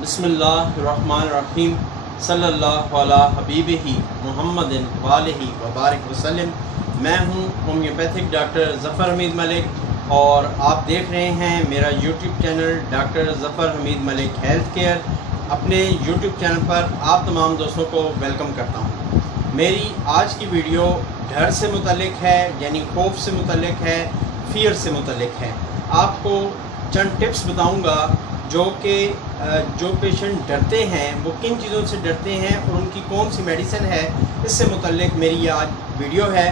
بسم اللہ الرحمن الرحیم صلی اللہ علیہ حبیبہ محمد والہ وبارک وسلم۔ میں ہوں ہومیوپیتھک ڈاکٹر ظفر حمید ملک اور آپ دیکھ رہے ہیں میرا یوٹیوب چینل ڈاکٹر ظفر حمید ملک ہیلتھ کیئر۔ اپنے یوٹیوب چینل پر آپ تمام دوستوں کو ویلکم کرتا ہوں۔ میری آج کی ویڈیو ڈر سے متعلق ہے، یعنی خوف سے متعلق ہے، فیئر سے متعلق ہے۔ آپ کو چند ٹپس بتاؤں گا جو پیشنٹ ڈرتے ہیں وہ کن چیزوں سے ڈرتے ہیں اور ان کی کون سی میڈیسن ہے، اس سے متعلق میری یہ آج ویڈیو ہے۔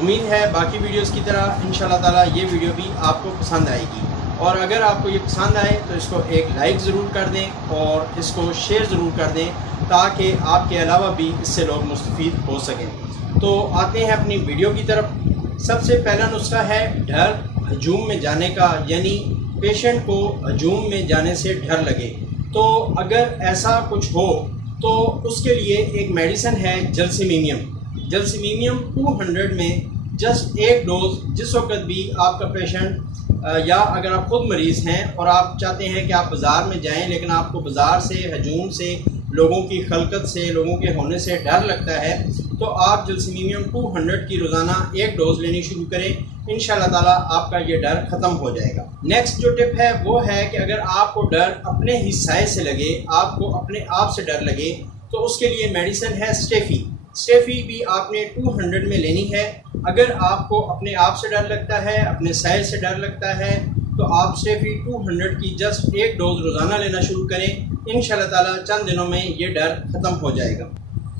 امید ہے باقی ویڈیوز کی طرح انشاءاللہ تعالی یہ ویڈیو بھی آپ کو پسند آئے گی، اور اگر آپ کو یہ پسند آئے تو اس کو ایک لائک ضرور کر دیں اور اس کو شیئر ضرور کر دیں تاکہ آپ کے علاوہ بھی اس سے لوگ مستفید ہو سکیں۔ تو آتے ہیں اپنی ویڈیو کی طرف۔ سب سے پہلا نسخہ ہے ڈر ہجوم میں جانے کا، یعنی پیشنٹ کو ہجوم میں جانے سے ڈر لگے۔ تو اگر ایسا کچھ ہو تو اس کے لیے ایک میڈیسن ہے جلسیمیم۔ جلسیمیم 200 میں جسٹ ایک ڈوز، جس وقت بھی آپ کا پیشنٹ یا اگر آپ خود مریض ہیں اور آپ چاہتے ہیں کہ آپ بازار میں جائیں لیکن آپ کو بازار سے، ہجوم سے، لوگوں کی خلقت سے، لوگوں کے ہونے سے ڈر لگتا ہے، تو آپ جلسیمیم 200 کی روزانہ ایک ڈوز لینی شروع کریں۔ انشاءاللہ تعالیٰ آپ کا یہ ڈر ختم ہو جائے گا۔ نیکسٹ جو ٹپ ہے وہ ہے کہ اگر آپ کو ڈر اپنے ہی سائے سے لگے، آپ کو اپنے آپ سے ڈر لگے، تو اس کے لیے میڈیسن ہے اسٹیفی۔ اسٹیفی بھی آپ نے 200 میں لینی ہے۔ اگر آپ کو اپنے آپ سے ڈر لگتا ہے، اپنے سائے سے ڈر لگتا ہے، تو آپ اسٹیفی 200 کی جسٹ ایک ڈوز روزانہ لینا شروع کریں۔ انشاءاللہ تعالیٰ چند دنوں میں یہ ڈر ختم ہو جائے گا۔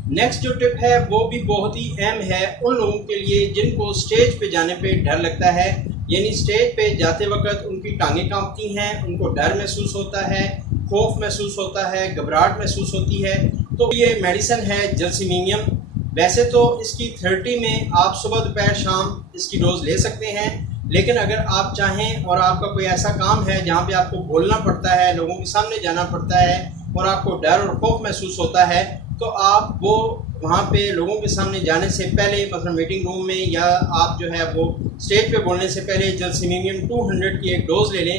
نیکسٹ جو ٹپ ہے وہ بھی بہت ہی اہم ہے ان لوگوں کے لیے جن کو اسٹیج پہ جانے پہ ڈر لگتا ہے، یعنی اسٹیج پہ جاتے وقت ان کی ٹانگیں کانپتی ہیں، ان کو ڈر محسوس ہوتا ہے، خوف محسوس ہوتا ہے، گھبراہٹ محسوس ہوتی ہے۔ تو یہ میڈیسن ہے جلسیمیم۔ ویسے تو اس کی 30 میں آپ صبح دوپہر شام اس کی ڈوز لے سکتے ہیں، لیکن اگر آپ چاہیں اور آپ کا کوئی ایسا کام ہے جہاں پہ آپ کو بولنا پڑتا ہے، لوگوں کے سامنے جانا پڑتا ہے اور آپ کو ڈر اور خوف محسوس ہوتا ہے، تو آپ وہ وہاں پہ لوگوں کے سامنے جانے سے پہلے، مثلا میٹنگ روم میں، یا آپ جو ہے وہ اسٹیج پہ بولنے سے پہلے جلسیمیم 200 کی ایک ڈوز لے لیں،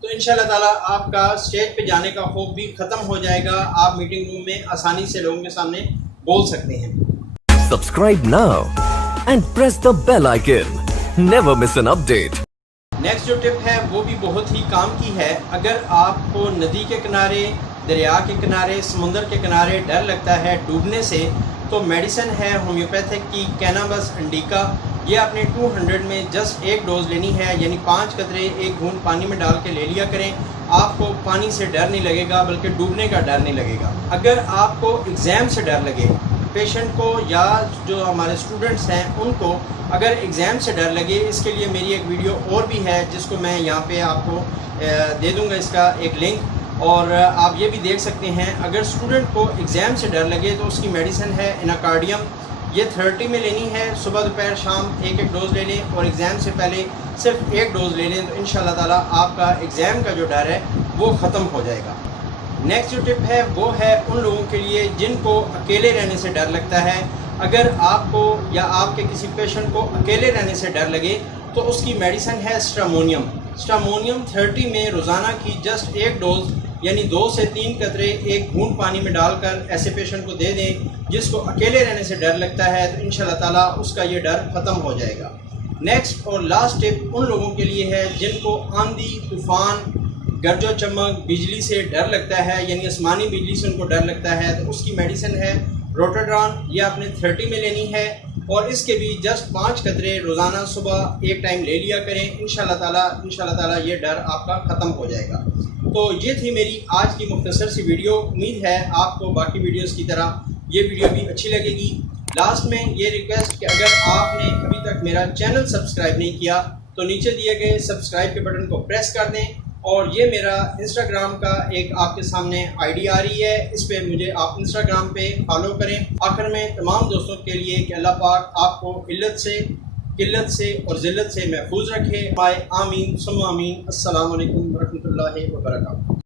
تو انشاءاللہ تعالیٰ آپ کا اسٹیج پہ جانے کا خوف بھی ختم ہو جائے گا۔ آپ میٹنگ روم میں آسانی سے لوگوں کے سامنے بول سکتے ہیں۔ Subscribe now and press the bell icon. Never miss an update. Next جو ٹپ ہے وہ بھی بہت ہی کام کی ہے۔ اگر آپ کو ندی کے کنارے، دریا کے کنارے، سمندر کے کنارے ڈر لگتا ہے ڈوبنے سے، تو میڈیسن ہے ہومیوپیتھک کی کینابس انڈیکا۔ یہ اپنے 200 میں جسٹ ایک ڈوز لینی ہے، یعنی 5 قطرے ایک گھونٹ پانی میں ڈال کے لے لیا کریں۔ آپ کو پانی سے ڈر نہیں لگے گا، بلکہ ڈوبنے کا ڈر نہیں لگے گا۔ اگر آپ کو ایگزام سے ڈر لگے، پیشنٹ کو یا جو ہمارے اسٹوڈنٹس ہیں ان کو اگر ایگزام سے ڈر لگے، اس کے لیے میری ایک ویڈیو اور بھی ہے جس کو میں یہاں پہ آپ کو دے دوں گا، اس کا ایک لنک، اور آپ یہ بھی دیکھ سکتے ہیں۔ اگر اسٹوڈنٹ کو ایگزام سے ڈر لگے تو اس کی میڈیسن ہے اناکارڈیم۔ یہ 30 میں لینی ہے، صبح دوپہر شام ایک ایک ڈوز لے لیں، اور ایگزام سے پہلے صرف ایک ڈوز لے لیں، تو انشاءاللہ تعالیٰ آپ کا ایگزام کا جو ڈر ہے وہ ختم ہو جائے گا۔ نیکسٹ جو ٹپ ہے وہ ہے ان لوگوں کے لیے جن کو اکیلے رہنے سے ڈر لگتا ہے۔ اگر آپ کو یا آپ کے کسی پیشنٹ کو اکیلے رہنے سے ڈر لگے تو اس کی میڈیسن ہے اسٹرامونیم۔ اسٹرامونیم 30 میں روزانہ کی جسٹ ایک ڈوز، یعنی 2 سے 3 قطرے ایک گھونٹ پانی میں ڈال کر ایسے پیشنٹ کو دے دیں جس کو اکیلے رہنے سے ڈر لگتا ہے، تو انشاءاللہ تعالیٰ اس کا یہ ڈر ختم ہو جائے گا۔ نیکسٹ اور لاسٹ ٹپ ان لوگوں کے لیے ہے جن کو آندھی، طوفان، گرج و چمک، بجلی سے ڈر لگتا ہے، یعنی آسمانی بجلی سے ان کو ڈر لگتا ہے، تو اس کی میڈیسن ہے روٹاڈران۔ یہ آپ نے 30 میں لینی ہے، اور اس کے بھی جسٹ 5 قطرے روزانہ صبح ایک ٹائم لے لیا کریں۔ انشاءاللہ تعالیٰ یہ ڈر آپ کا ختم ہو جائے گا۔ تو یہ تھی میری آج کی مختصر سی ویڈیو۔ امید ہے آپ کو باقی ویڈیوز کی طرح یہ ویڈیو بھی اچھی لگے گی۔ لاسٹ میں یہ ریکویسٹ کہ اگر آپ نے ابھی تک میرا چینل سبسکرائب نہیں کیا تو نیچے دیے گئے سبسکرائب کے بٹن کو پریس کر دیں، اور یہ میرا انسٹاگرام کا ایک آپ کے سامنے آئی ڈی آ رہی ہے، اس پہ مجھے آپ انسٹاگرام پہ فالو کریں۔ آخر میں تمام دوستوں کے لیے کہ اللہ پاک آپ کو علت سے، قلت سے اور ذلت سے محفوظ رکھے۔ آمین ثم آمین۔ السلام علیکم ورحمۃ اللہ وبرکاتہ۔